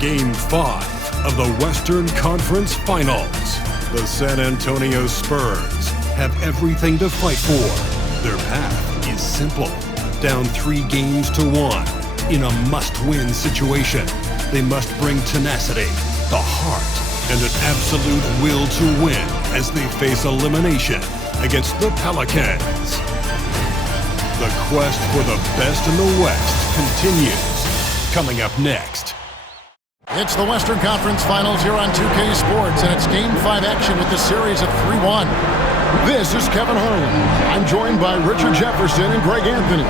Game 5 of the Western Conference Finals. The San Antonio Spurs have everything to fight for. Their path is simple. Down 3 games to 1 in a must-win situation. They must bring tenacity, the heart, and an absolute will to win as they face elimination against the Pelicans. The quest for the best in the West continues. Coming up next. It's the Western Conference Finals here on 2K Sports, and it's Game 5 action with the series of 3-1. This is Kevin Holmes. I'm joined by Richard Jefferson and Greg Anthony.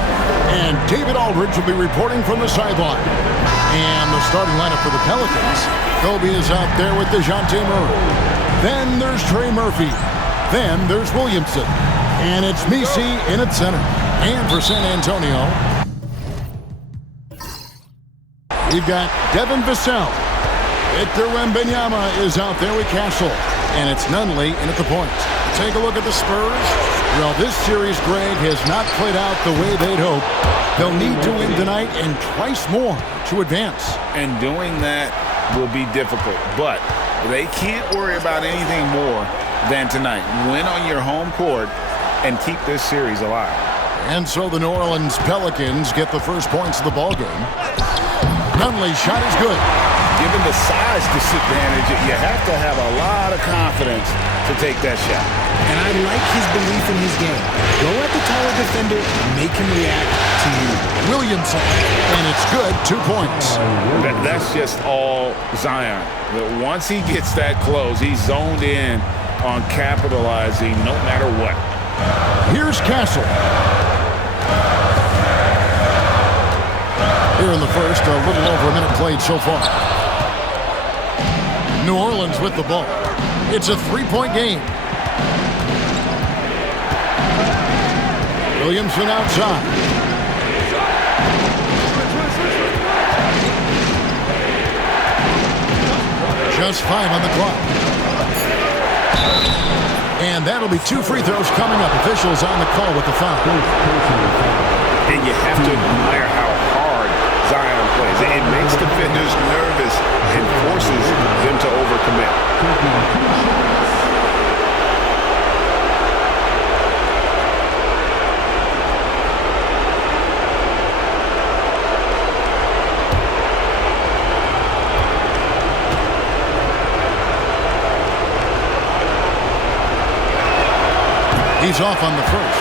And David Aldridge will be reporting from the sideline. And the starting lineup for the Pelicans. Kobe is out there with DeJounte Murray. Then there's Trey Murphy. Then there's Williamson. And it's Misi in at center. And for San Antonio, we've got Devin Vassell. Victor Wembanyama is out there with Castle. And it's Nunley in at the point. Take a look at the Spurs. Well, this series, Greg, has not played out the way they'd hoped. They'll need to win tonight and twice more to advance. And doing that will be difficult. But they can't worry about anything more than tonight. Win on your home court and keep this series alive. And so the New Orleans Pelicans get the first points of the ballgame. Nunley's shot is good. Given the size disadvantage, you have to have a lot of confidence to take that shot. And I like his belief in his game. Go at the taller defender, make him react to you. Williamson, and it's good, 2 points. That's just all Zion. Once he gets that close, he's zoned in on capitalizing no matter what. Here's Castle. Here in the first, a little over a minute played so far. New Orleans with the ball. It's a 3-point game. Williamson outside. Just 5 on the clock. And that'll be 2 free throws coming up. Officials on the call with the foul. And you have to admire how hard Zion plays. It makes defenders nervous and forces them to overcommit. He's off on the first.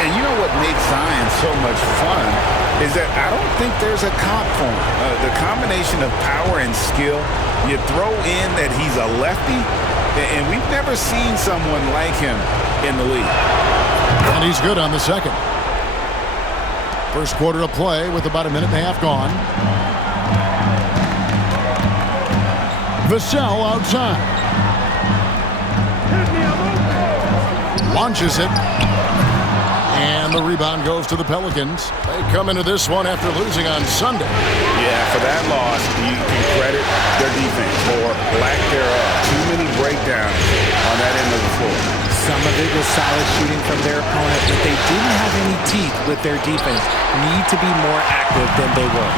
And you know what makes Zion so much fun is that I don't think there's a comp for him. The combination of power and skill, you throw in that he's a lefty, and we've never seen someone like him in the league. And he's good on the second. First quarter of play with about a minute and a half gone. Vassell outside. Launches it. And the rebound goes to the Pelicans. They come into this one after losing on Sunday. Yeah, for that loss, you can credit their defense or lack thereof. Too many breakdowns on that end of the floor. Some of it was solid shooting from their opponent, but they didn't have any teeth with their defense. Need to be more active than they were.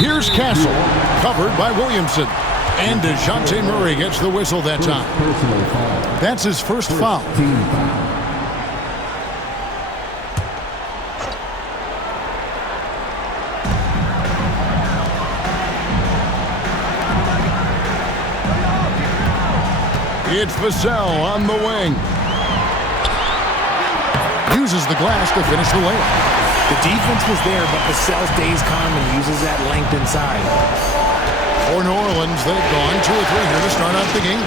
Here's Castle, covered by Williamson. And DeJounte Murray gets the whistle that time. That's his first foul. It's Vassell on the wing. Uses the glass to finish the layup. The defense was there, but Vassell stays calm and uses that length inside. For New Orleans, they've gone 2 or 3 here to start out the game.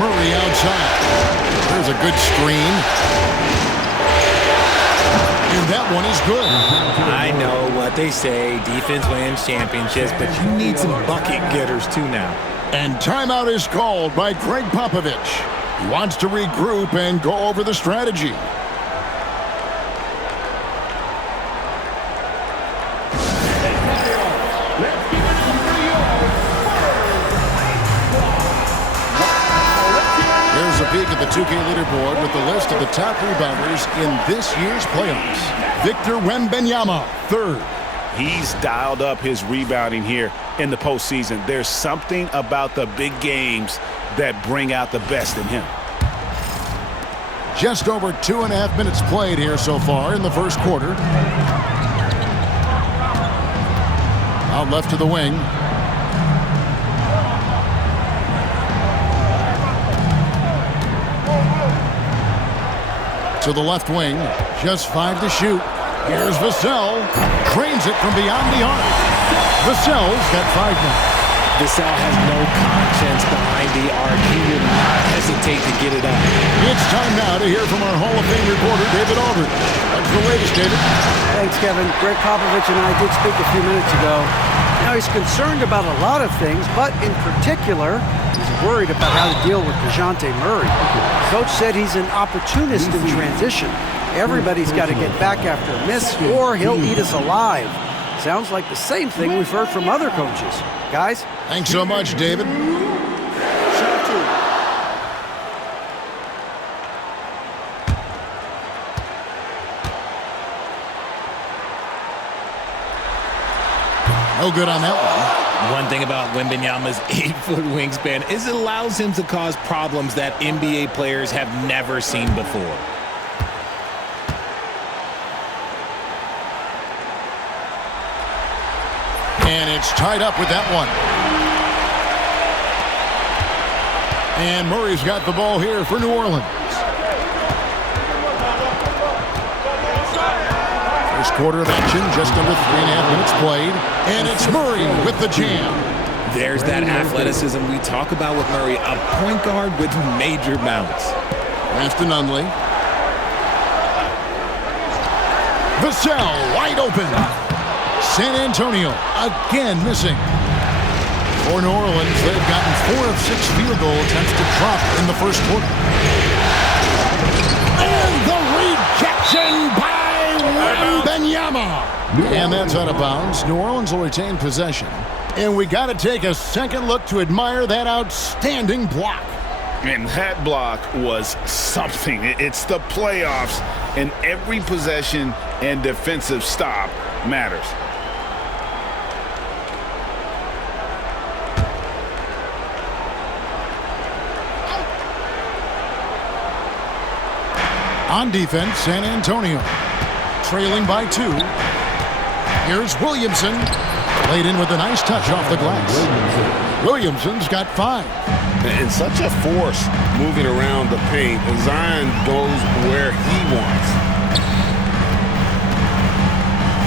Murray outside. There's a good screen. And that one is good. I know what they say, defense wins championships, but you need some bucket getters too now. And timeout is called by Greg Popovich. He wants to regroup and go over the strategy. peek at the 2K leaderboard with the list of the top rebounders in this year's playoffs. Victor Wembanyama, third. He's dialed up his rebounding here in the postseason. There's something about the big games that bring out the best in him. Just over 2.5 minutes played here so far in the first quarter. Out left to the wing. To the left wing. Just 5 to shoot. Here's Vassell. Drains it from beyond the arc. Vassell's got 5 now. Vassell has no conscience behind the arc. He will not hesitate to get it up. It's time now to hear from our Hall of Fame reporter, David Aldridge. What's the latest, David? Thanks, Kevin. Greg Popovich and I did speak a few minutes ago. Now, he's concerned about a lot of things, but in particular, he's worried about how to deal with DeJounte Murray. Coach said he's an opportunist in transition. Everybody's got to get back after a miss, or he'll eat us alive. Sounds like the same thing we've heard from other coaches. Guys? Thanks so much, David. No good on that one. One thing about Wembanyama's 8-foot wingspan is it allows him to cause problems that NBA players have never seen before. And it's tied up with that one. And Murray's got the ball here for New Orleans. First quarter of action, just under 3.5 minutes played. And it's Murray with the jam. There's that athleticism we talk about with Murray, a point guard with major bounce. Pass to Nunley. Vassell wide open. San Antonio again missing. For New Orleans, they've gotten 4 of 6 field goal attempts to drop in the first quarter. And the rejection by Wembanyama. And that's out of bounds. New Orleans will retain possession. And we got to take a second look to admire that outstanding block. And that block was something. It's the playoffs, and every possession and defensive stop matters. On defense, San Antonio trailing by 2. Here's Williamson. Laid in with a nice touch off the glass. Williamson's got 5. And such a force moving around the paint. Zion goes where he wants.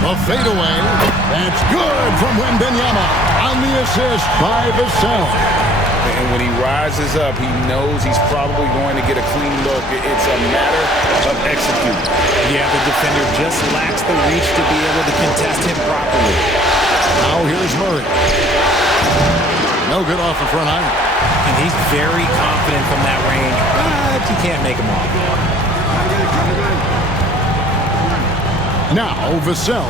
A fadeaway. That's good from Wembanyama on the assist by Vassell. And when he rises up, he knows he's probably going to get a clean look. It's a matter of executing. Yeah, the defender just lacks the reach to be able to contest him properly. Now here's Murray. No good off the front iron. And he's very confident from that range, but you can't make him off. Now Vassell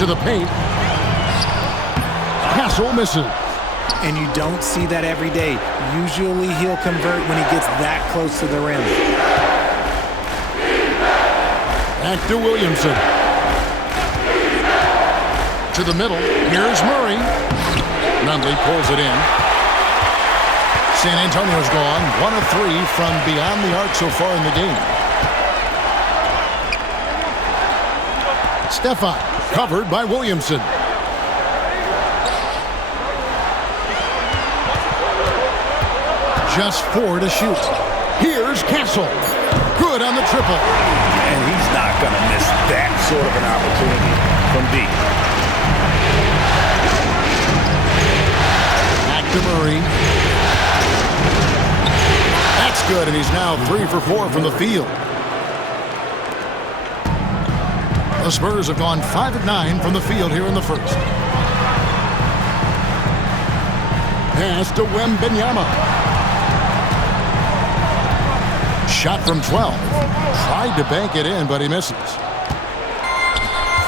to the paint. Castle misses. And you don't see that every day. Usually he'll convert when he gets that close to the rim. Back to Williamson. To the middle. Here's Murray. Nunley pulls it in. San Antonio's gone 1 of 3 from beyond the arc so far in the game. Stefan covered by Williamson. Just 4 to shoot. Here's Castle. Good on the triple. And he's not going to miss that sort of an opportunity from deep. Back to Murray. That's good, and he's now 3 for 4 from the field. The Spurs have gone 5 of 9 from the field here in the first. Pass to Wembanyama. Shot from 12. Tried to bank it in, but he misses.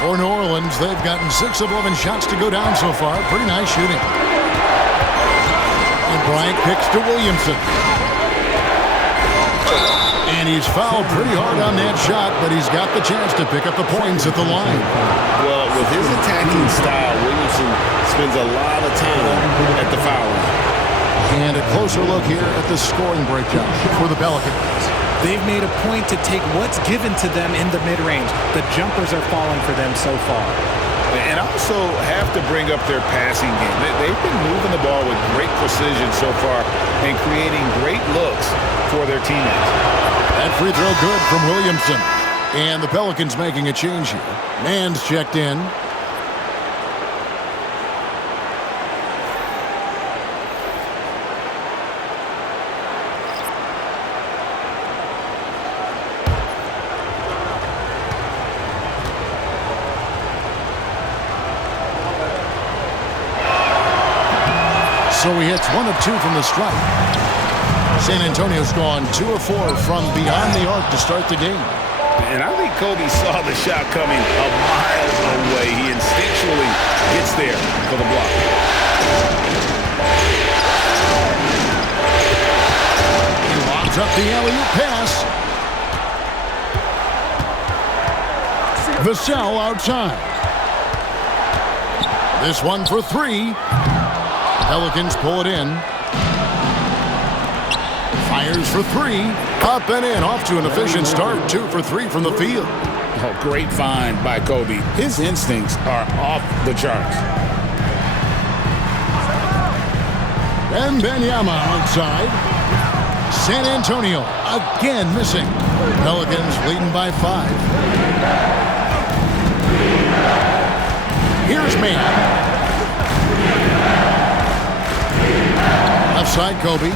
For New Orleans, they've gotten 6 of 11 shots to go down so far. Pretty nice shooting. And Bryant kicks to Williamson. And he's fouled pretty hard on that shot, but he's got the chance to pick up the points at the line. Well, with his attacking style, Williamson spends a lot of time at the foul line. And a closer look here at the scoring breakdown for the Pelicans. They've made a point to take what's given to them in the mid-range. The jumpers are falling for them so far. And also have to bring up their passing game. They've been moving the ball with great precision so far and creating great looks for their teammates. That free throw good from Williamson. And the Pelicans making a change here. Mann's checked in. So he hits 1 of 2 from the stripe. San Antonio's gone 2 of 4 from beyond the arc to start the game. And I think Kobe saw the shot coming a mile away. He instinctually gets there for the block. He lobs up the alley-oop pass. Vassell outside. This one for 3. Pelicans pull it in. Fires for 3. Up and in. Off to an efficient start. 2 for 3 from the field. Oh, great find by Kobe. His instincts are off the charts. And Wembanyama outside. San Antonio again missing. Pelicans leading by 5. Here's Mann. Outside Kobe.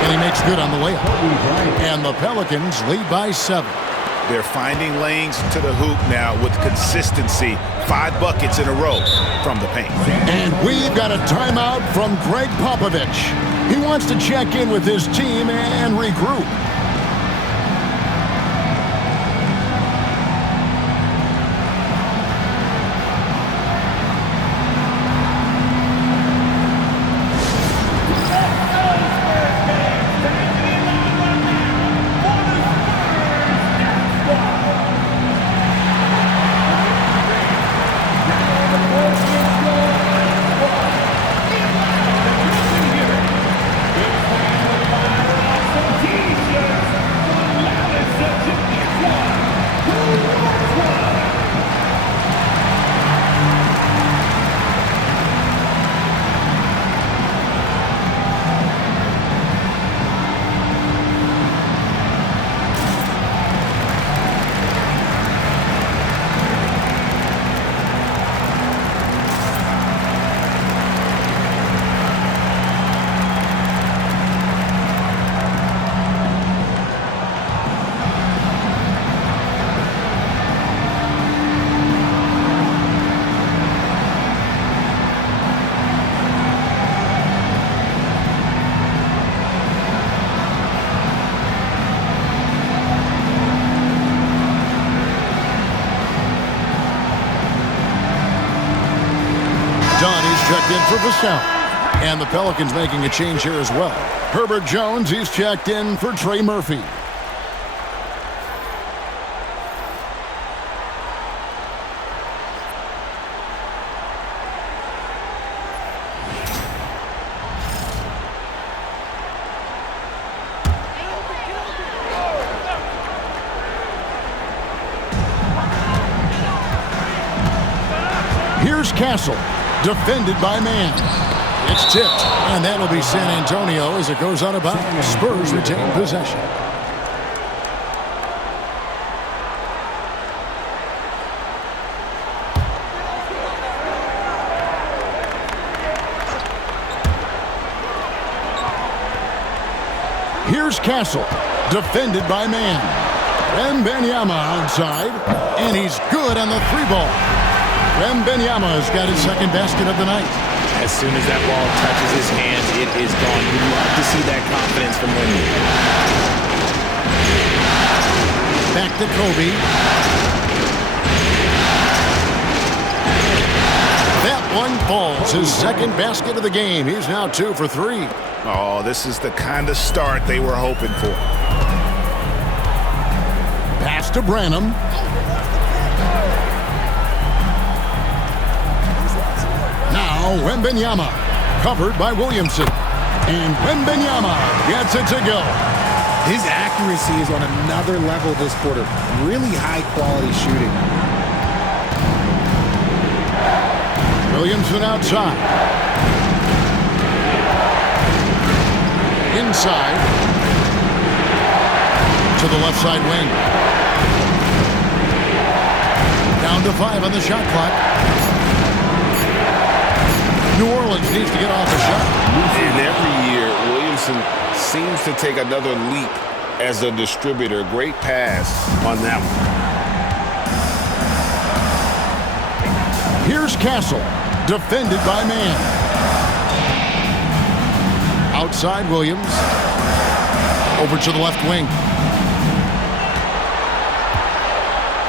And he makes good on the layup. And the Pelicans lead by 7. They're finding lanes to the hoop now with consistency. 5 buckets in a row from the paint. And we've got a timeout from Greg Popovich. He wants to check in with his team and regroup. Checked in for Vassell. And the Pelicans making a change here as well. Herbert Jones, he's checked in for Trey Murphy. Here's Castle. Defended by Mann. It's tipped, and that'll be San Antonio as it goes out of bounds. Spurs retain possession. Here's Castle. Defended by Mann. Wembanyama outside, and he's good on the 3-ball. Wembanyama's got his second basket of the night. As soon as that ball touches his hands, it is gone. You love to see that confidence from Wemby. Back to Kobe. one falls. His second basket of the game. He's now 2 for 3. Oh, this is the kind of start they were hoping for. Pass to Branham. Now Wembanyama, covered by Williamson. And Wembanyama gets it to go. His accuracy is on another level this quarter. Really high-quality shooting. Williamson outside. Inside. To the left side wing. Down to 5 on the shot clock. New Orleans needs to get off the shot. And every year, Williamson seems to take another leap as a distributor. Great pass on that one. Here's Castle, defended by Mann. Outside Williams. Over to the left wing.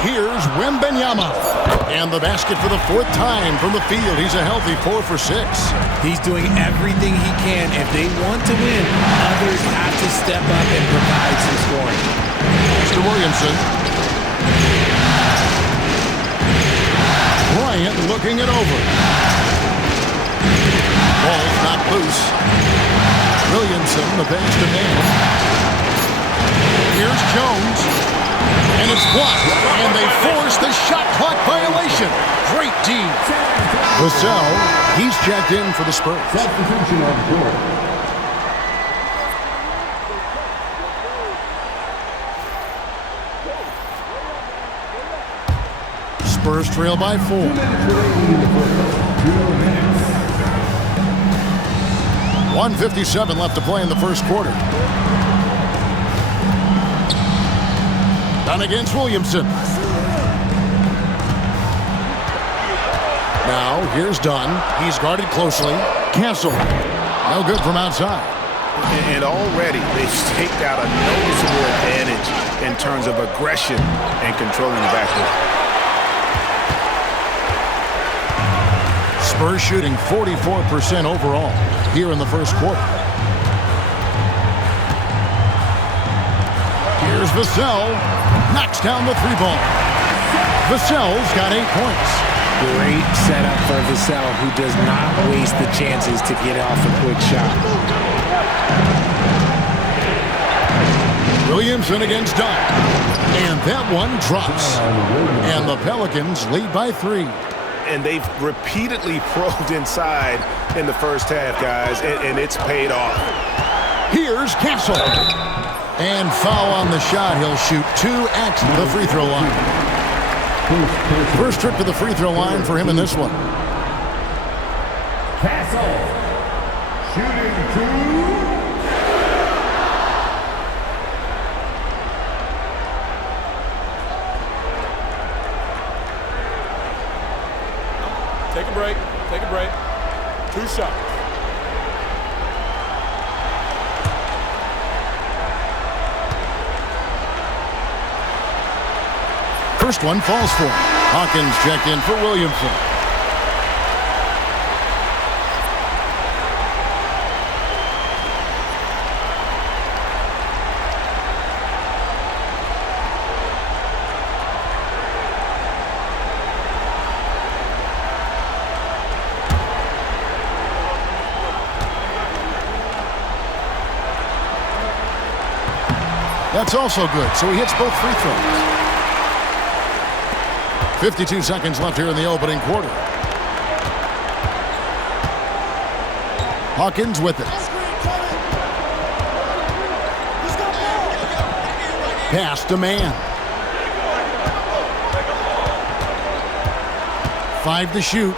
Here's Wembanyama. And the basket for the 4th time from the field. He's a healthy 4 for 6. He's doing everything he can. If they want to win, others have to step up and provide some scoring. Mr. Williamson. Bryant looking it over. Ball's not loose. Williamson, the pass to Mann. Here's Jones. And it's blocked. And they force the shot clock violation. Great D. Vassell, he's checked in for the Spurs. Substitution on the court. Spurs trail by 4. 2 minutes remaining in the first. 2 minutes. 1:57 left to play in the first quarter. Done against Williamson. Now, here's Dunn. He's guarded closely. Castle. No good from outside. And already they've staked out a noticeable advantage in terms of aggression and controlling the backcourt. Spurs shooting 44% overall here in the first quarter. Here's Vassell. Knocks down the 3-ball. Vassell's got 8 points. Great setup for Vassell, who does not waste the chances to get off a quick shot. Williamson against Dunn. And that one drops. And the Pelicans lead by 3. And they've repeatedly probed inside in the first half, guys, and it's paid off. Here's Castle. And foul on the shot. He'll shoot 2 at the free throw line. First trip to the free throw line for him in this one. Castle. Shooting 2. Take a break. Take a break. 2 shots. First one falls for him. Hawkins checked in for Williamson. That's also good, so he hits both free throws. 52 seconds left here in the opening quarter. Hawkins with it. Pass to Mann. 5 to shoot.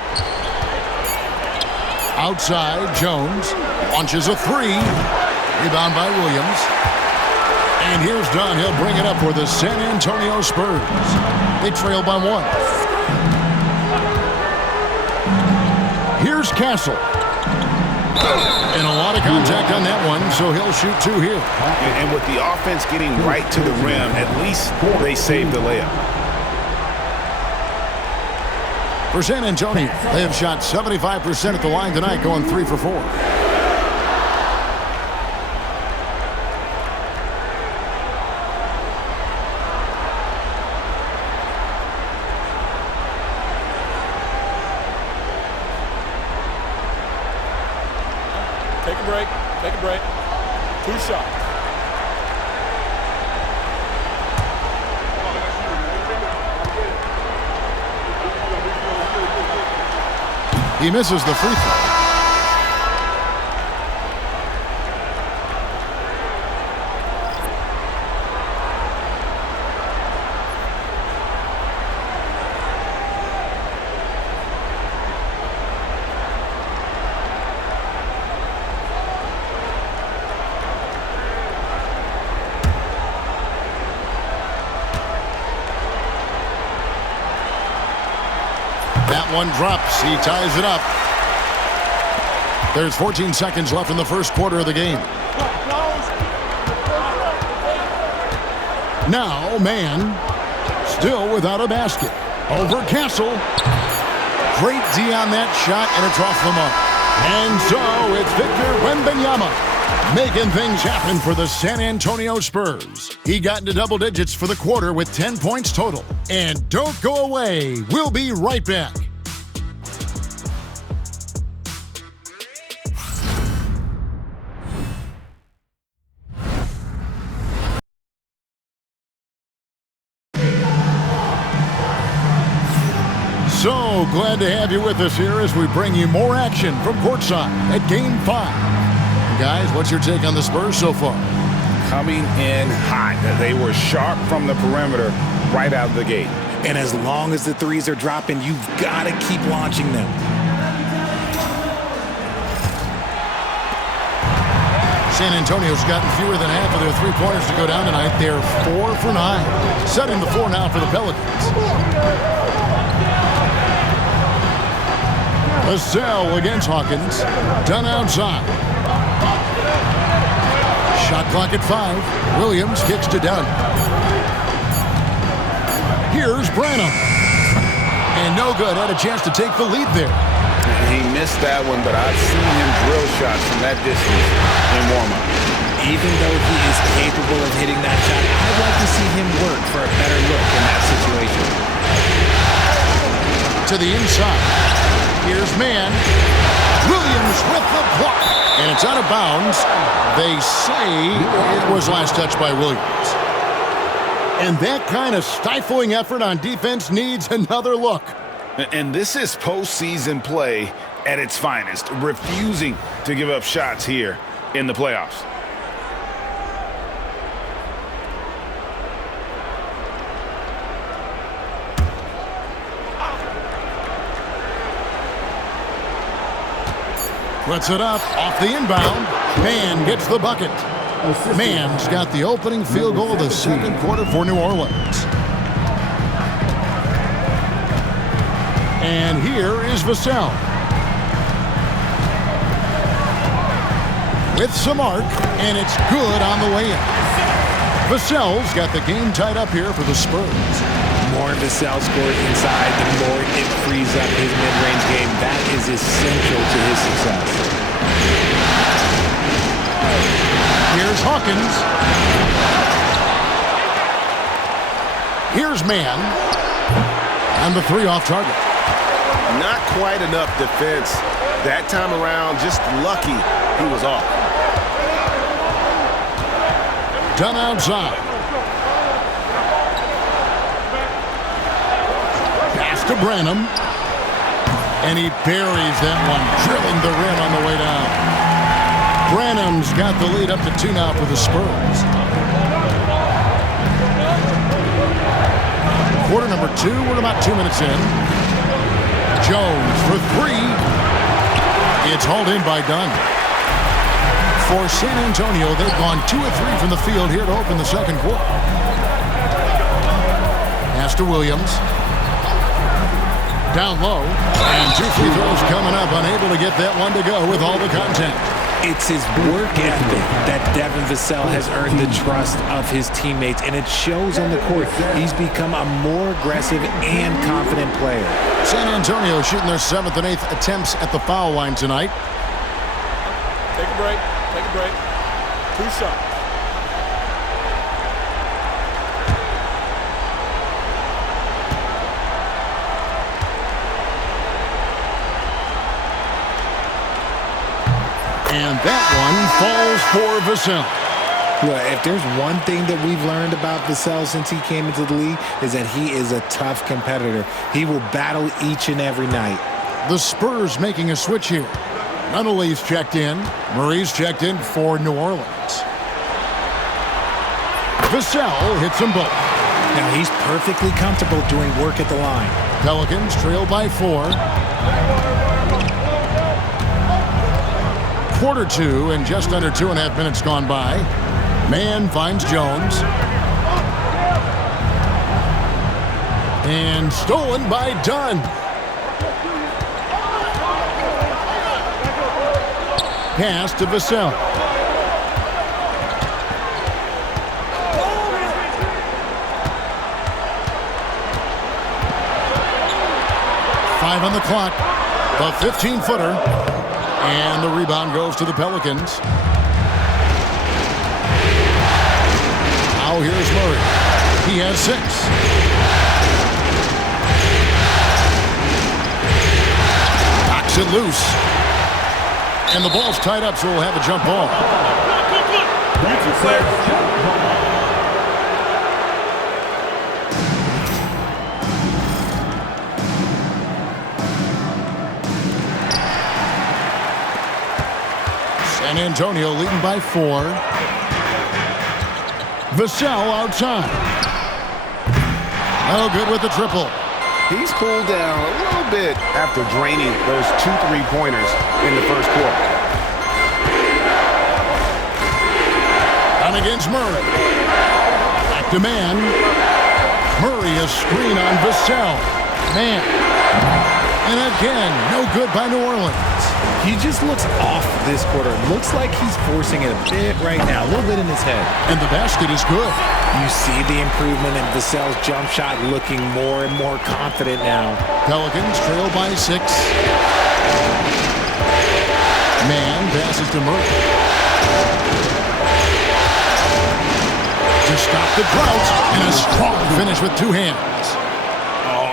Outside, Jones launches a 3. Rebound by Williams. And here's Dunn. He'll bring it up for the San Antonio Spurs. They trail by 1. Here's Castle. And a lot of contact on that one, so he'll shoot 2 here. And with the offense getting right to the rim, at least they saved the layup. For San Antonio, they have shot 75% at the line tonight, going 3 for 4. Take a break. Take a break. 2 shots. He misses the free throw. That one drops. He ties it up. There's 14 seconds left in the first quarter of the game. Now, Man, still without a basket. Over Castle. Great D on that shot, and it's off the mark. And so it's Victor Wembanyama making things happen for the San Antonio Spurs. He got into double digits for the quarter with 10 points total. And don't go away. We'll be right back. So glad to have you with us here as we bring you more action from courtside at Game 5. Guys, what's your take on the Spurs so far? Coming in hot. They were sharp from the perimeter right out of the gate. And as long as the threes are dropping, you've got to keep launching them. San Antonio's gotten fewer than half of their three-pointers to go down tonight. They're 4 for 9. Setting the 4 now for the Pelicans. Vassell against Hawkins. Done outside. Shot clock at 5. Williams kicks to Dunn. Here's Branham. And no good. Had a chance to take the lead there. He missed that one, but I've seen him drill shots from that distance in warm-up. Even though he is capable of hitting that shot, I'd like to see him work for a better look in that situation. To the inside. Here's Man. Williams with the block. And it's out of bounds. They say it was last touched by Williams. And that kind of stifling effort on defense needs another look. And this is postseason play at its finest, refusing to give up shots here in the playoffs. Puts it up off the inbound. Man gets the bucket. Man's got the opening field goal of the second quarter for New Orleans. And here is Vassell. With some arc, and it's good on the way in. Vassell's got the game tied up here for the Spurs. The more Vassell scores inside, the more it frees up his mid-range game. That is essential to his success. Here's Hawkins. Here's Man. And the 3 off target. Not quite enough defense that time around. Just lucky he was off. Done outside. Pass to Branham. And he buries that one, drilling the rim on the way down. Branham's got the lead up to 2 now for the Spurs. Quarter number 2, we're about 2 minutes in. Jones for 3. It's hauled in by Dunn. For San Antonio, they've gone 2 of 3 from the field here to open the second quarter. Pass to Williams. Down low. And 2 free throws coming up. Unable to get that one to go with all the contact. It's his work ethic that Devin Vassell has earned the trust of his teammates, and it shows on the court. He's become a more aggressive and confident player. San Antonio shooting their 7th and 8th attempts at the foul line tonight. Take a break. Take a break. 2 shots. And that one falls for Vassell. Well, if there's one thing that we've learned about Vassell since he came into the league is that he is a tough competitor. He will battle each and every night. The Spurs making a switch here. Nunnally's checked in. Murray's checked in for New Orleans. Vassell hits them both. Now he's perfectly comfortable doing work at the line. Pelicans trail by 4. Quarter 2 and just under 2.5 minutes gone by. Man finds Jones. And stolen by Dunn. Pass to Vassell. Five on the clock. The 15-footer. And the rebound goes to the Pelicans. Now here's Murray. He has 6. Knocks it loose. And the ball's tied up, so we'll have a jump ball. That's a jump ball. San Antonio leading by 4. Vassell outside. No good with the triple. He's cooled down a little bit after draining those 2 3-pointers in the first quarter. On against Murray. Back to man. Murray a screen on Vassell. Man. And again, no good by New Orleans. He just looks off this quarter. Looks like he's forcing it a bit right now, a little bit in his head. And the basket is good. You see the improvement in Vassell's jump shot, looking more and more confident now. Pelicans trail by 6. Man passes to Murray. To stop the drought, and a strong finish with 2 hands.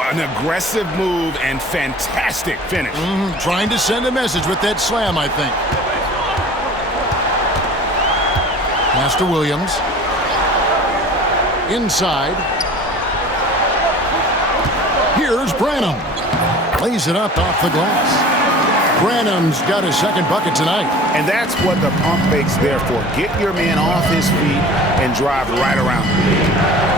An aggressive move and fantastic finish. Trying to send a message with that slam, I think. Pass to Williams. Inside. Here's Branham. Lays it up off the glass. Branham's got his 2nd bucket tonight. And that's what the pump fake's there for. Get your man off his feet and drive right around him.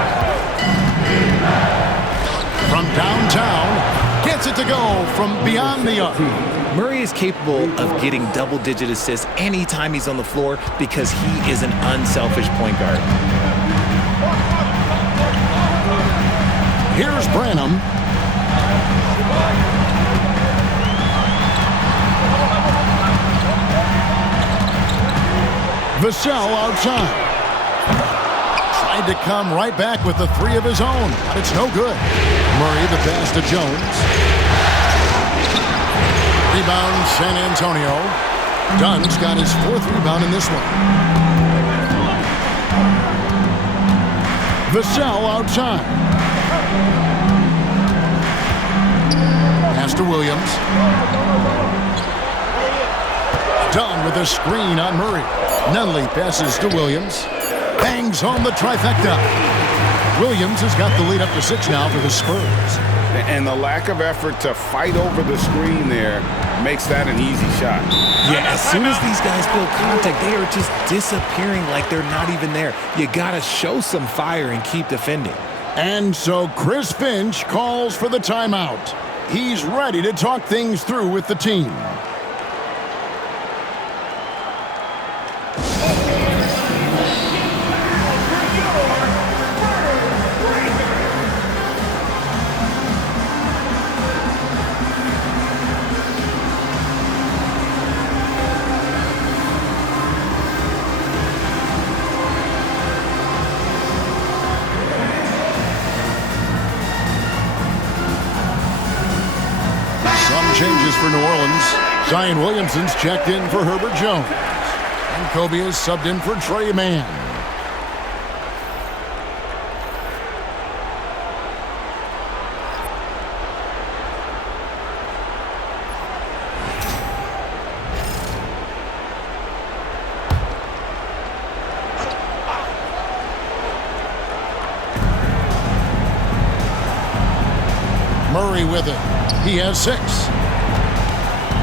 From downtown, gets it to go from beyond the arc. Murray is capable of getting double-digit assists anytime he's on the floor because he is an unselfish point guard. Here's Branham. Vassell outside. Tried to come right back with the 3 of his own, but it's no good. Murray the pass to Jones. Rebound San Antonio. Dunn's got his 4th rebound in this one. Vassell outside. Pass to Williams. Dunn with a screen on Murray. Nunnally passes to Williams. Bangs home the trifecta. Williams has got the lead up to 6 now for the Spurs. And the lack of effort to fight over the screen there makes that an easy shot. Yeah, as soon as these guys feel contact, they are just disappearing like they're not even there. You got to show some fire and keep defending. And so Chris Finch calls for the timeout. He's ready to talk things through with the team. changes for New Orleans. Zion Williamson's checked in for Herbert Jones. And Kobe is subbed in for Trey Mann. Murray with it. He has 6.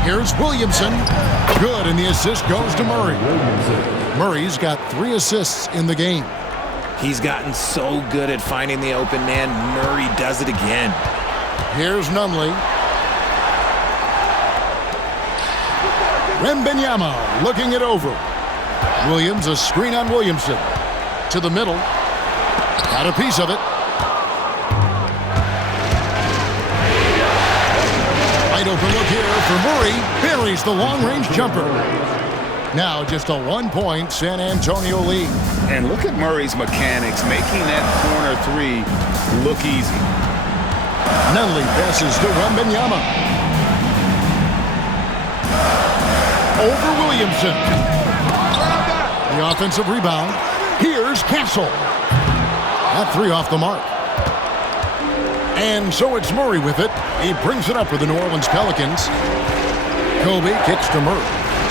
Here's Williamson. Good, and the assist goes to Murray. Murray's got 3 assists in the game. He's gotten so good at finding the open man. Murray does it again. Here's Nunley. Wembanyama looking it over. Williams, a screen on Williamson. To the middle. Got a piece of it. Wide open look here for Murray. Buries the long-range jumper. Now just a 1-point San Antonio lead. And look at Murray's mechanics, making that corner 3 look easy. Nunley passes to Wembanyama. Over Williamson. The offensive rebound. Here's Castle. That 3 off the mark. And so it's Murray with it. He brings it up for the New Orleans Pelicans. Kobe kicks to Murray.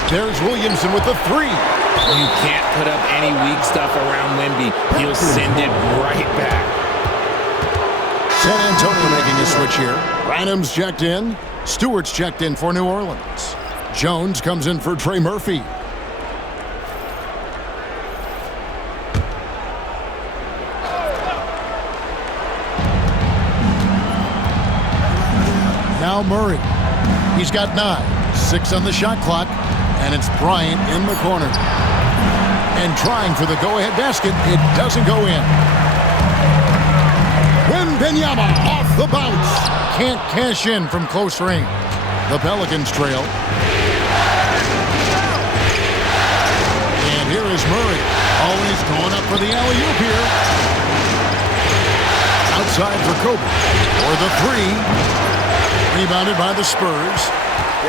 There's Williamson with the 3. You can't put up any weak stuff around Wemby. He'll send it right back. San Antonio making a switch here. Branham's checked in. Stewart's checked in for New Orleans. Jones comes in for Trey Murphy. Now Murray. He's got 9. 6 on the shot clock. And it's Bryant in the corner. And trying for the go-ahead basket. It doesn't go in. Wembanyama off the bounce. Can't cash in from close range. The Pelicans trail. And here is Murray. Always going up for the alley-oop here. Outside for Kobe. For the 3. Rebounded by the Spurs.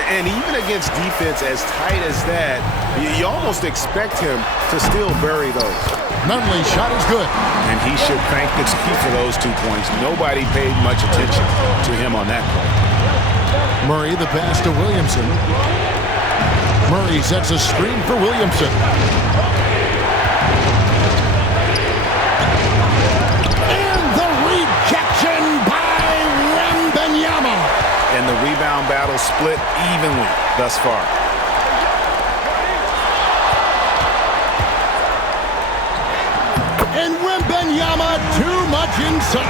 And even against defense as tight as that, you almost expect him to still bury those. Nunley's shot is good. And he should thank the team for those 2 points. Nobody paid much attention to him on that play. Murray, the pass to Williamson. Murray sets a screen for Williamson. And the rejection by Wembanyama. And the rebound battle split evenly thus far. And Wembanyama too much inside.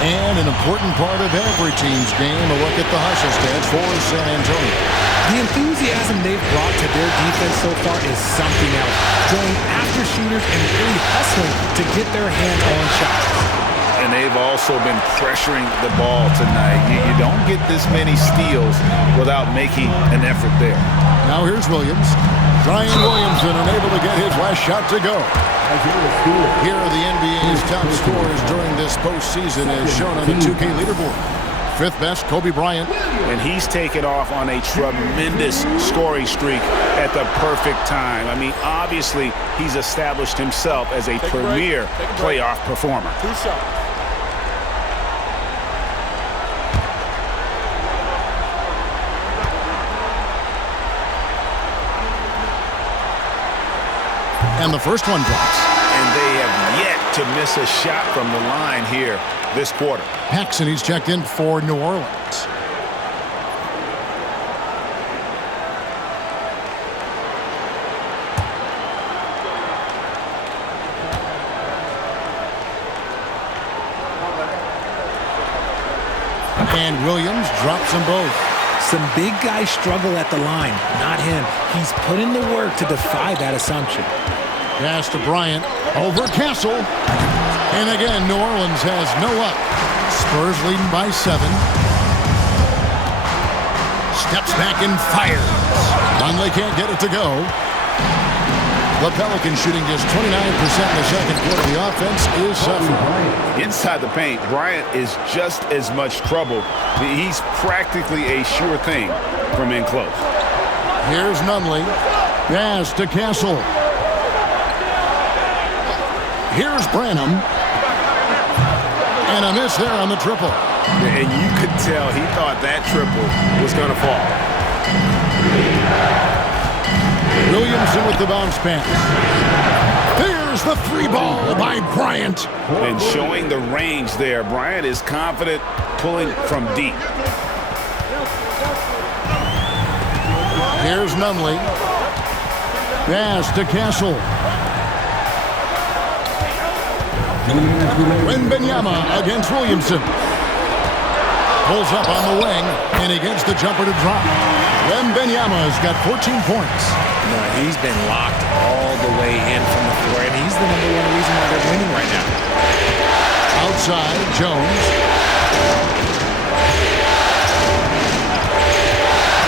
And an important part of every team's game, a look at the hustle stats for San Antonio. The enthusiasm they've brought to their defense so far is something else. Going after shooters and really hustling to get their hands on shots. And they've also been pressuring the ball tonight. You don't get this many steals without making an effort there. Now here's Williams. Zion Williamson unable to get his last shot to go. Here are the NBA's top scorers during this postseason as shown on the 2K leaderboard. 5th best, Kobe Bryant. And he's taken off on a tremendous scoring streak at the perfect time. I mean, obviously, he's established himself as a premier playoff performer. 2 shots. And the first one drops. And they have yet to miss a shot from the line here this quarter. Paxson, he's checked in for New Orleans. And Williams drops them both. Some big guys struggle at the line, not him. He's put in the work to defy that assumption. Pass to Bryant, over Castle. And again, New Orleans has no up. Spurs leading by 7. Steps back and fires. Conley can't get it to go. The Pelicans shooting just 29% in the second quarter. The offense is suffering. Inside the paint, Bryant is just as much trouble. He's practically a sure thing from in close. Here's Nunley. Pass to Castle. Here's Branham. And a miss there on the triple. And you could tell he thought that triple was going to fall. Williamson with the bounce pass. There's the three ball by Bryant. And showing the range there. Bryant is confident pulling from deep. Here's Nunley. Pass to Castle. Wembanyama against Williamson. Pulls up on the wing, and he gets the jumper to drop. Wembanyama's got 14 points. No, he's been locked all the way in from the floor, and he's the #1 reason why they're winning right now. Outside, Jones.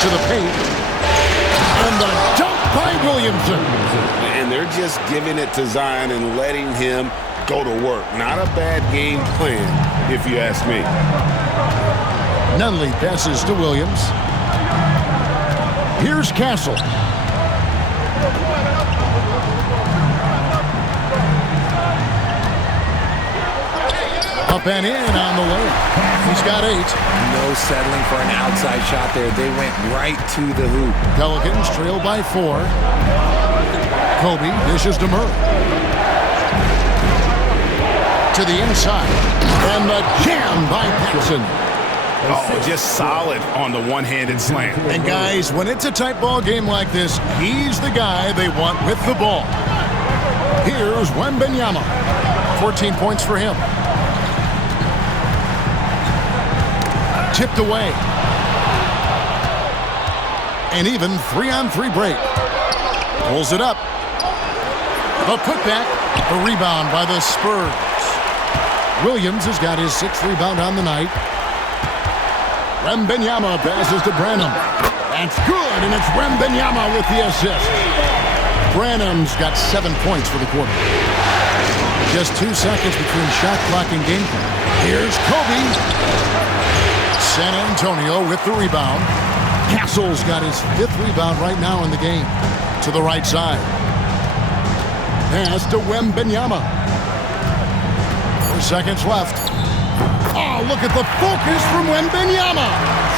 To the paint. And the dunk by Williamson. And they're just giving it to Zion and letting him go to work. Not a bad game plan, if you ask me. Nunley passes to Williams. Here's Castle. Up and in on the way. He's got 8. No settling for an outside shot there. They went right to the hoop. Pelicans trail by 4. Kobe dishes to Murray. To the inside. And the jam by Paxson. Oh, just solid on the one-handed slam. And guys, when it's a tight ball game like this, he's the guy they want with the ball. Here's Wembanyama. 14 points for him. Tipped away. An even 3-on-3 break. Pulls it up. The putback. The rebound by the Spurs. Williams has got his 6th rebound on the night. Wembanyama passes to Branham. That's good, and it's Wembanyama with the assist. Branham's got 7 points for the quarter. Just 2 seconds between shot clock and game clock. Here's Kobe. San Antonio with the rebound. Castle's got his 5th rebound right now in the game. To the right side. Pass to Wembanyama. 4 seconds left. Oh, look at the focus from Wembanyama.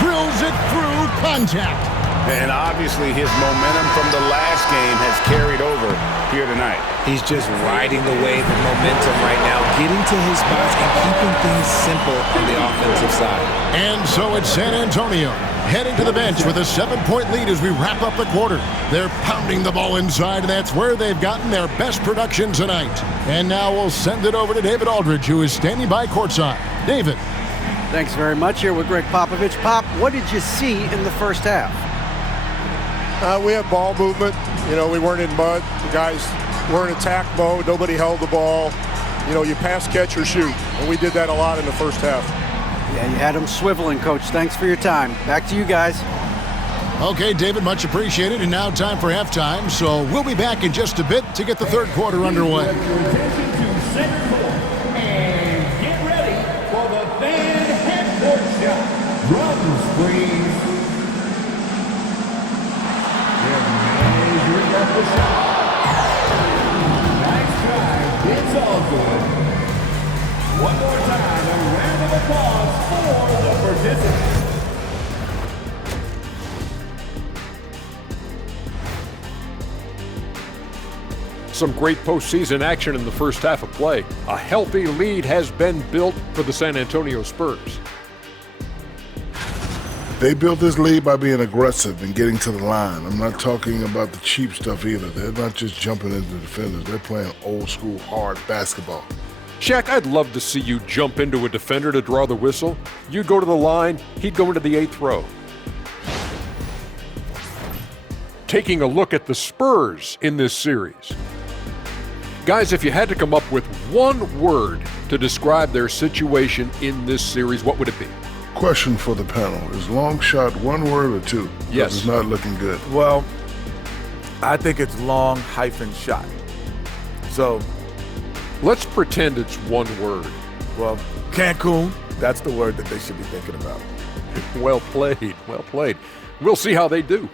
Drills it through contact. And obviously his momentum from the last game has carried over here tonight. He's just riding the wave of momentum right now, getting to his spots and keeping things simple on the offensive side. And so it's San Antonio heading to the bench with a 7-point lead as we wrap up the quarter. They're pounding the ball inside, and that's where they've gotten their best production tonight. And now we'll send it over to David Aldridge, who is standing by courtside. David. Thanks very much. Here with Greg Popovich. Pop, what did you see in the first half? We had ball movement. You know, we weren't in mud. The guys were in attack mode. Nobody held the ball. You know, you pass, catch, or shoot. And we did that a lot in the first half. Yeah, you had them swiveling, Coach. Thanks for your time. Back to you guys. Okay, David, much appreciated. And now time for halftime. So we'll be back in just a bit to get the third quarter underway. Nice try. It's all good. One more time, a round of applause for the participants. Some great postseason action in the first half of play. A healthy lead has been built for the San Antonio Spurs. They built this lead by being aggressive and getting to the line. I'm not talking about the cheap stuff either. They're not just jumping into the defenders. They're playing old school, hard basketball. Shaq, I'd love to see you jump into a defender to draw the whistle. You'd go to the line, he'd go into the 8th row. Taking a look at the Spurs in this series. Guys, if you had to come up with one word to describe their situation in this series, what would it be? Question for the panel. Is long shot one word or two? Yes. It's not looking good. Well, I think it's long hyphen shot. So let's pretend it's one word. Well, Cancun, that's the word that they should be thinking about. Well played, well played. We'll see how they do.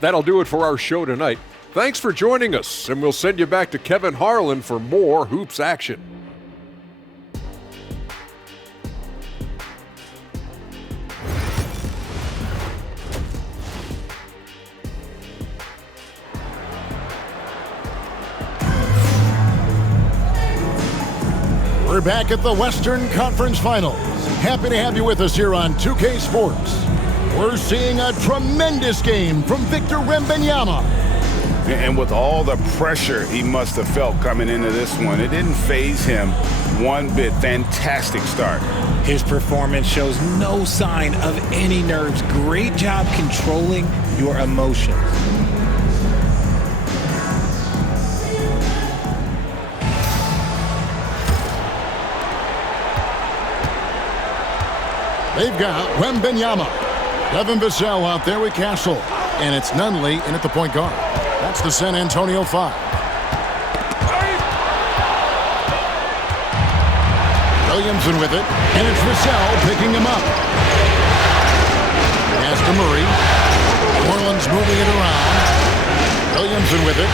That'll do it for our show tonight. Thanks for joining us, and we'll send you back to Kevin Harlan for more hoops action. We're back at the Western Conference Finals. Happy to have you with us here on 2K Sports. We're seeing a tremendous game from Victor Wembanyama. And with all the pressure he must have felt coming into this one, it didn't faze him one bit. Fantastic start. His performance shows no sign of any nerves. Great job controlling your emotions. They've got Wembanyama. Devin Vassell out there with Castle. And it's Nunley in at the point guard. That's the San Antonio 5. Williamson with it. And it's Vassell picking him up. Pass to Murray. New Orleans moving it around. Williamson with it.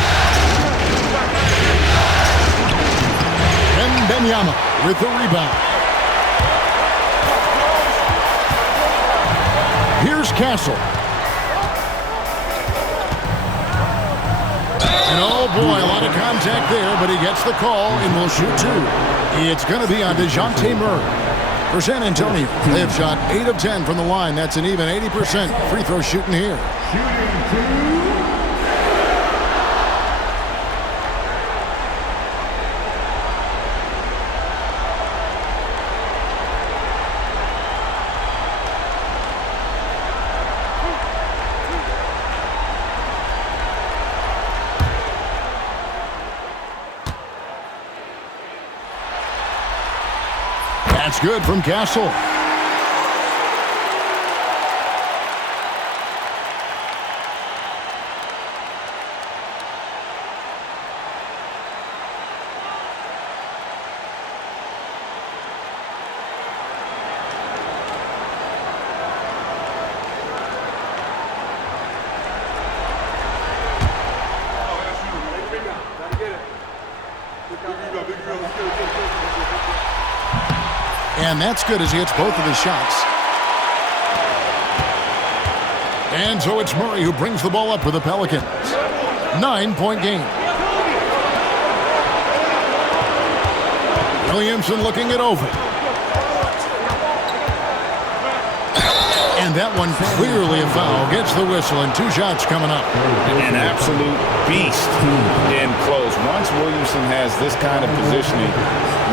Wembanyama with the rebound. Here's Castle. And oh boy, a lot of contact there, but he gets the call and will shoot two. It's going to be on DeJounte Murray. For San Antonio, they have shot 8 of 10 from the line. That's an even 80% free throw shooting here. That's good from Castle. And that's good as he hits both of his shots. And so it's Murray who brings the ball up for the Pelicans. 9-point game. Williamson looking it over. And that one clearly a foul. Gets the whistle and 2 shots coming up. An absolute beast in close. Once Williamson has this kind of positioning,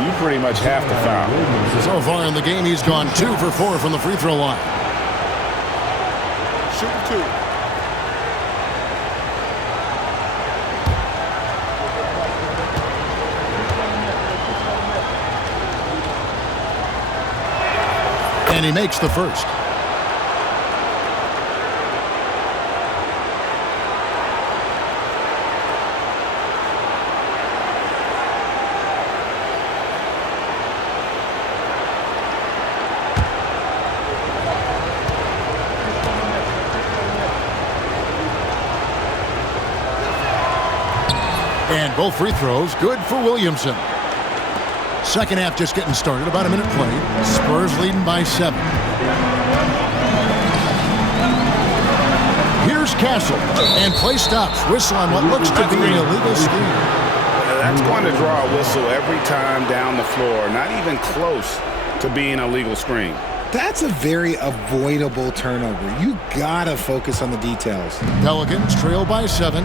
you pretty much have to foul. So far in the game, he's gone 2 for 4 from the free throw line. Shoot 2. And he makes the first. And both free throws good for Williamson. Second half just getting started. About a minute played. Spurs leading by 7. Here's Castle. And play stops. Whistle on what looks to be an illegal screen. That's going to draw a whistle every time down the floor. Not even close to being a legal screen. That's a very avoidable turnover. You gotta focus on the details. Pelicans trail by 7.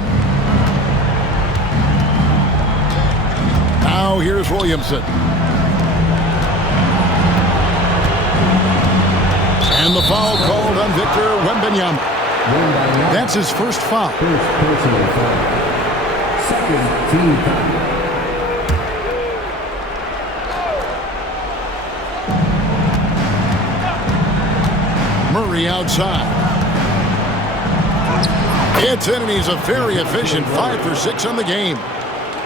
Now here's Williamson. And the foul called on Victor Wembanyama. That's his first foul. First personal foul. Second team foul. Murray outside. It's in, and he's a very efficient 5 for 6 on the game.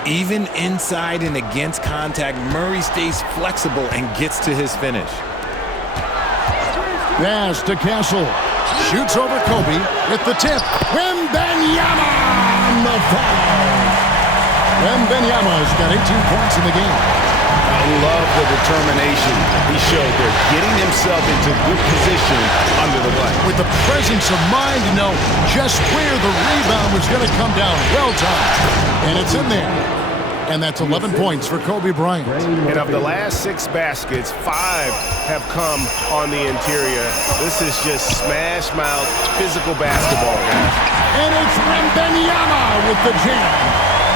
Even inside and against contact, Murray stays flexible and gets to his finish. Pass to Castle. Shoots over Kobe with the tip. Wembanyama on the foul. Wembanyama's got 18 points in the game. I love the determination he showed there, getting himself into good position under the glass. With the presence of mind to know just where the rebound was going to come down. Well timed. And it's in there. And that's 11 points for Kobe Bryant. And of the last 6 baskets, 5 have come on the interior. This is just smash mouth, physical basketball, guys. And it's Wembanyama with the jam.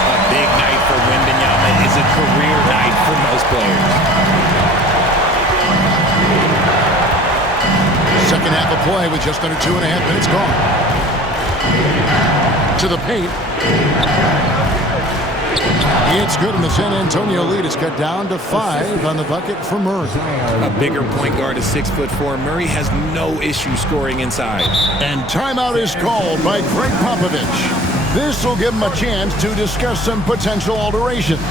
A big night for Wembanyama is a career night for most players. Second half of play with just under 2.5 minutes gone. To the paint. It's good, and the San Antonio lead is cut down to 5 on the bucket for Murray. A bigger point guard is 6'4". Murray has no issue scoring inside. And timeout is called by Greg Popovich. This will give him a chance to discuss some potential alterations.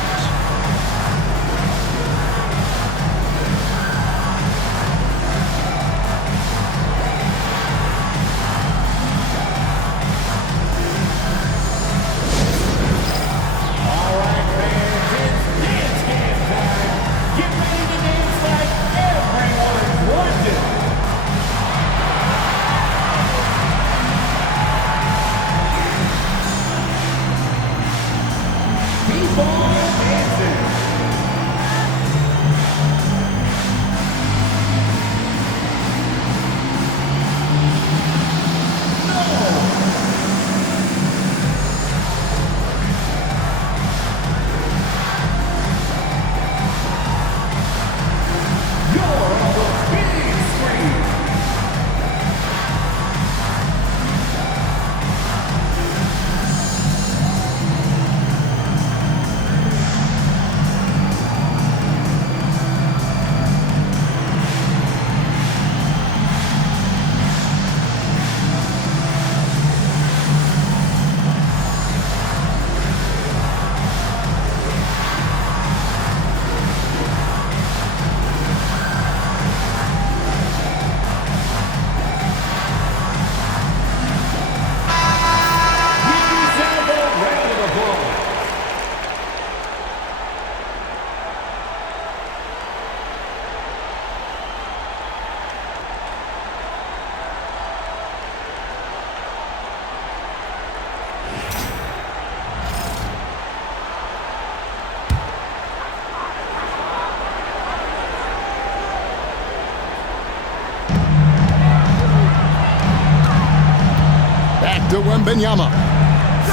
To Wembanyama.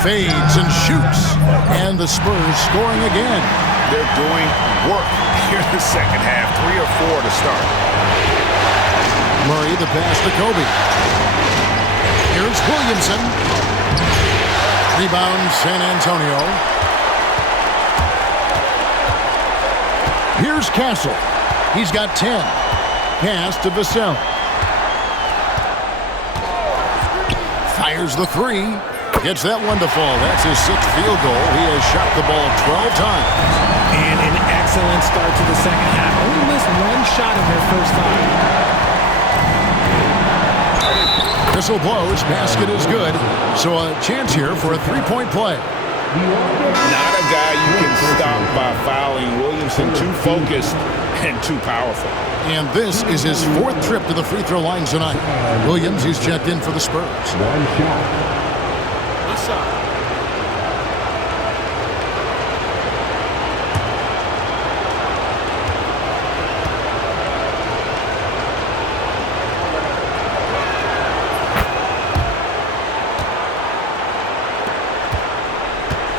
Fades and shoots. And the Spurs scoring again. They're doing work here in the second half. 3 or 4 to start. Murray, the pass to Kobe. Here's Williamson. Rebound, San Antonio. Here's Castle. He's got 10. Pass to Vassell. Fires the 3. Gets that one to fall. That's his 6th field goal. He has shot the ball 12 times. And an excellent start to the second half. Only missed 1 shot in their first 5. Whistle blows. Basket is good. So a chance here for a 3-point play. Not a guy you can stop by fouling. Williamson too focused and too powerful. And this is his 4th trip to the free throw line tonight. Williams, he's checked in for the Spurs. 1 shot. Good shot.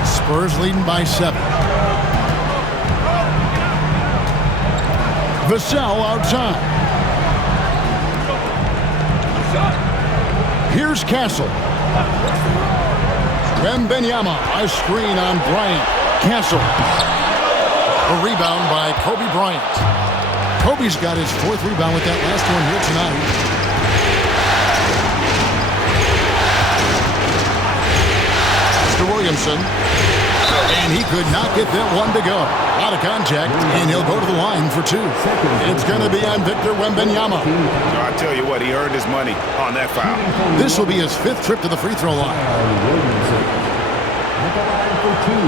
Spurs leading by 7. Vassell outside. Here's Castle. Wembanyama, a screen on Bryant. Castle. A rebound by Kobe Bryant. Kobe's got his 4th rebound with that last one here tonight. Williamson. And he could not get that one to go. A lot of contact, and he'll go to the line for two. It's going to be on Victor Wembanyama. I tell you what, he earned his money on that foul. This will be his 5th trip to the free throw line. At the line for two.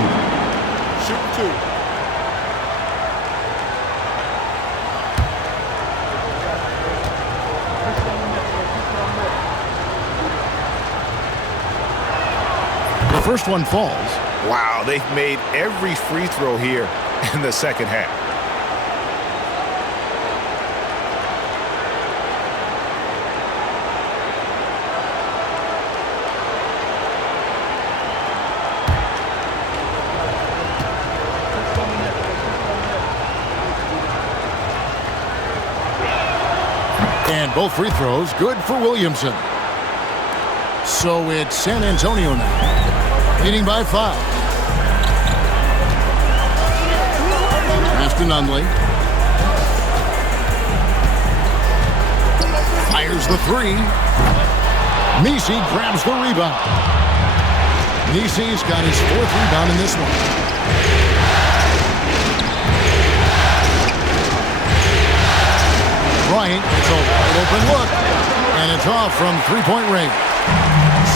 Shoot two. The first one falls. Wow, they've made every free throw here in the second half. And both free throws good for Williamson. So it's San Antonio now, leading by 5. To Nunley. Fires the 3. Nisi grabs the rebound. Nisi's got his 4th rebound in this one. Bryant gets a wide open look, and it's off from 3-point range.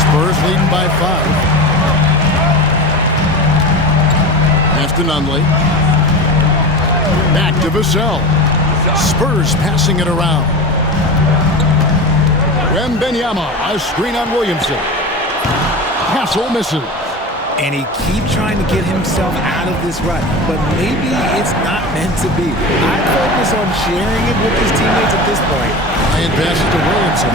Spurs leading by 5. Pass to Nunley. Back to Vassell. Spurs passing it around. Wembanyama, a screen on Williamson. Castle misses. And he keeps trying to get himself out of this rut, but maybe it's not meant to be. I'd focus on sharing it with his teammates at this point. And passes to Williamson.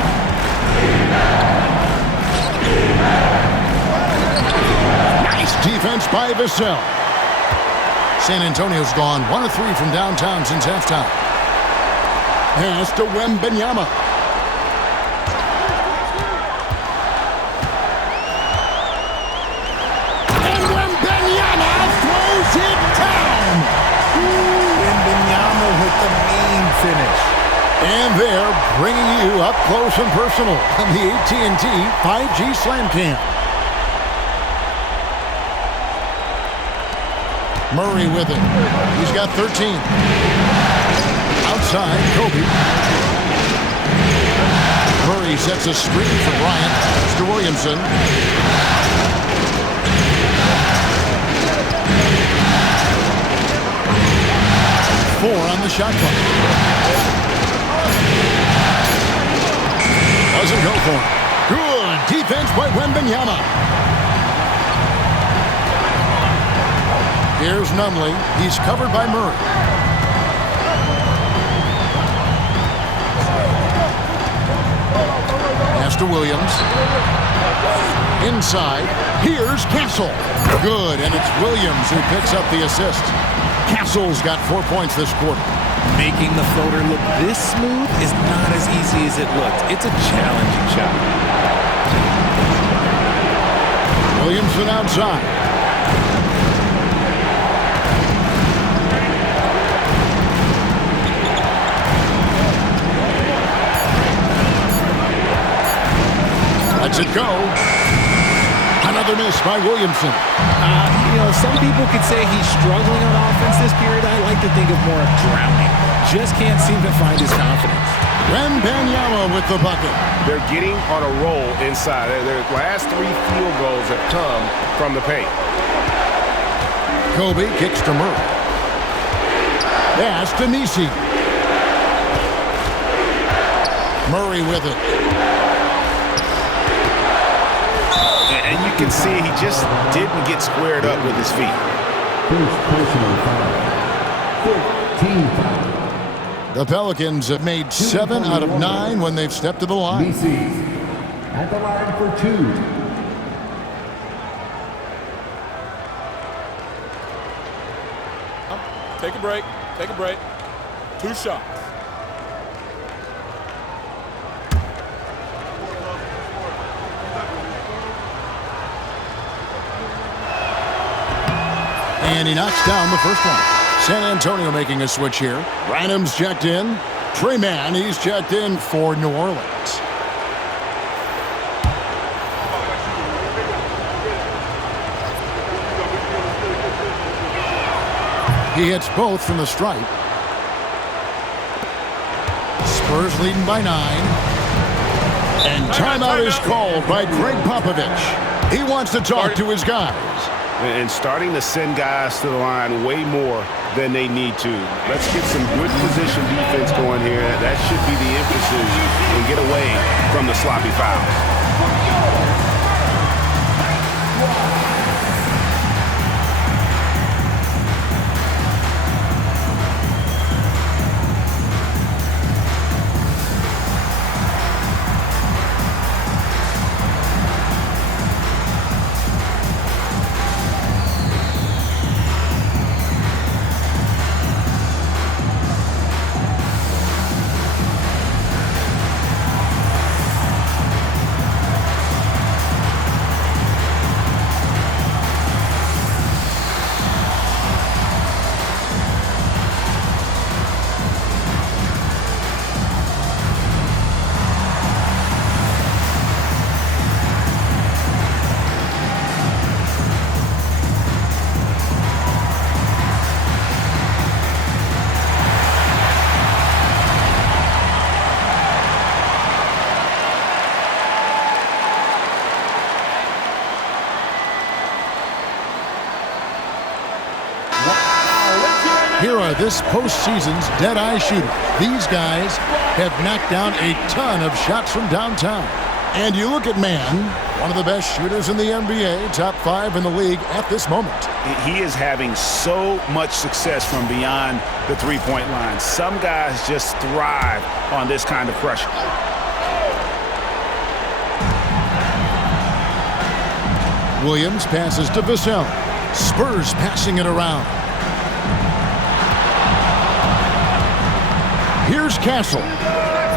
Nice defense by Vassell. San Antonio's gone 1 of 3 from downtown since halftime. Pass to Wembanyama. And Wembanyama throws it down. Wembanyama with the mean finish. And they're bringing you up close and personal on the AT&T 5G Slam Cam. Murray with it. He's got 13. Outside, Kobe. Murray sets a screen for Bryant. It's to Williamson. Four on the shot clock. Doesn't go for it. Good defense by Wembanyama. Here's Nunley. He's covered by Murray. Pass to Williams. Inside. Here's Castle. Good, and it's Williams who picks up the assist. Castle's got 4 points this quarter. Making the floater look this smooth is not as easy as it looked. It's a challenging shot. Williamson outside. Lets it go. Another miss by Williamson. Some people could say he's struggling on offense this period. I like to think of more of drowning. Just can't seem to find his confidence. Wembanyama with the bucket. They're getting on a roll inside. Their last 3 field goals have come from the paint. Kobe kicks to Murray. Pass to Nisi. Murray with it. And you can see he just didn't get squared up with his feet. First personal foul. 15 foul. The Pelicans have made 7 out of 9 when they've stepped to the line. BC at the line for 2. Take a break. Take a break. 2 shots. And he knocks down the first one. San Antonio making a switch here. Branham's checked in. Trey Mann, he's checked in for New Orleans. He hits both from the stripe. Spurs leading by 9. And timeout is called by Greg Popovich. He wants to talk to his guys. And starting to send guys to the line way more than they need to. Let's get some good position defense going here. That should be the emphasis and get away from the sloppy fouls. Here are this postseason's dead-eye shooters. These guys have knocked down a ton of shots from downtown. And you look at Man, one of the best shooters in the NBA, top 5 in the league at this moment. He is having so much success from beyond the three-point line. Some guys just thrive on this kind of pressure. Williams passes to Vassell. Spurs passing it around. Here's Castle.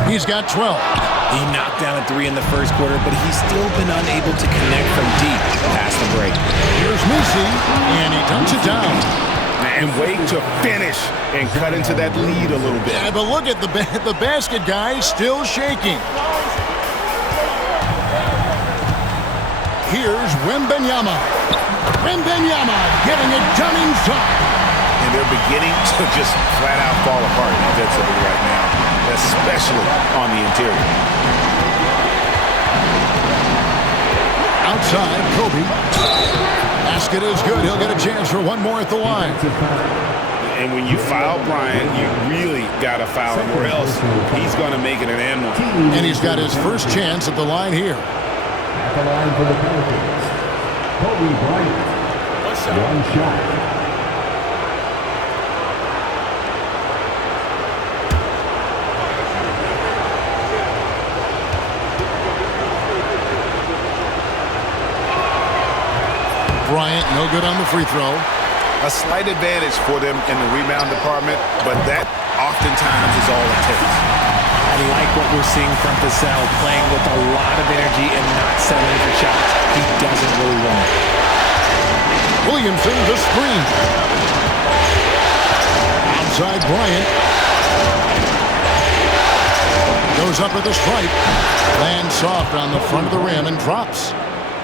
He's got 12. He knocked down a 3 in the first quarter, but he's still been unable to connect from deep past the break. Here's Misi, and he dunks it down. And wait to finish and cut into that lead a little bit. Yeah, but look at the basket guy still shaking. Here's Wembanyama. Wembanyama getting it done inside. And they're beginning to just flat out fall apart defensively right now, especially on the interior. Outside, Kobe. Basket is good. He'll get a chance for one more at the line. And when you foul Bryant, you really got to foul him, or else he's going to make it an and one. And he's got his first chance at the line here. At the line for the Pelicans, Kobe Bryant. One shot. Bryant, no good on the free throw. A slight advantage for them in the rebound department, but that oftentimes is all it takes. I like what we're seeing from Vassell, playing with a lot of energy and not settling for shots he doesn't really want. Williamson, the screen. Outside Bryant. Goes up at the stripe. Lands soft on the front of the rim and drops.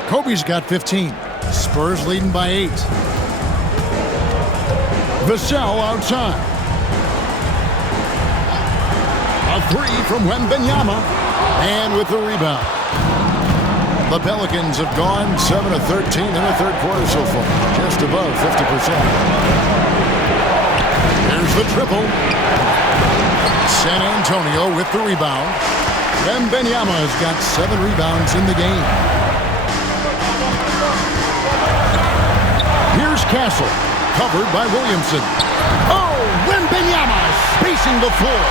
Kobe's got 15. Spurs leading by 8. Vassell outside. A 3 from Wembanyama. And with the rebound. The Pelicans have gone 7 of 13 in the third quarter so far. Just above 50%. Here's the triple. San Antonio with the rebound. Wembanyama has got 7 rebounds in the game. Here's Castle, covered by Williamson. Oh, Wembanyama spacing the floor.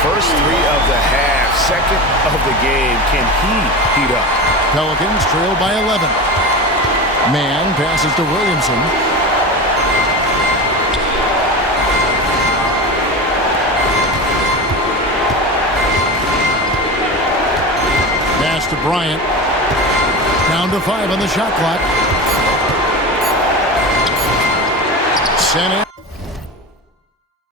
First 3 of the half, second of the game. Can he heat up? Pelicans trail by 11. Man passes to Williamson. Pass to Bryant. Down to 5 on the shot clock. Center.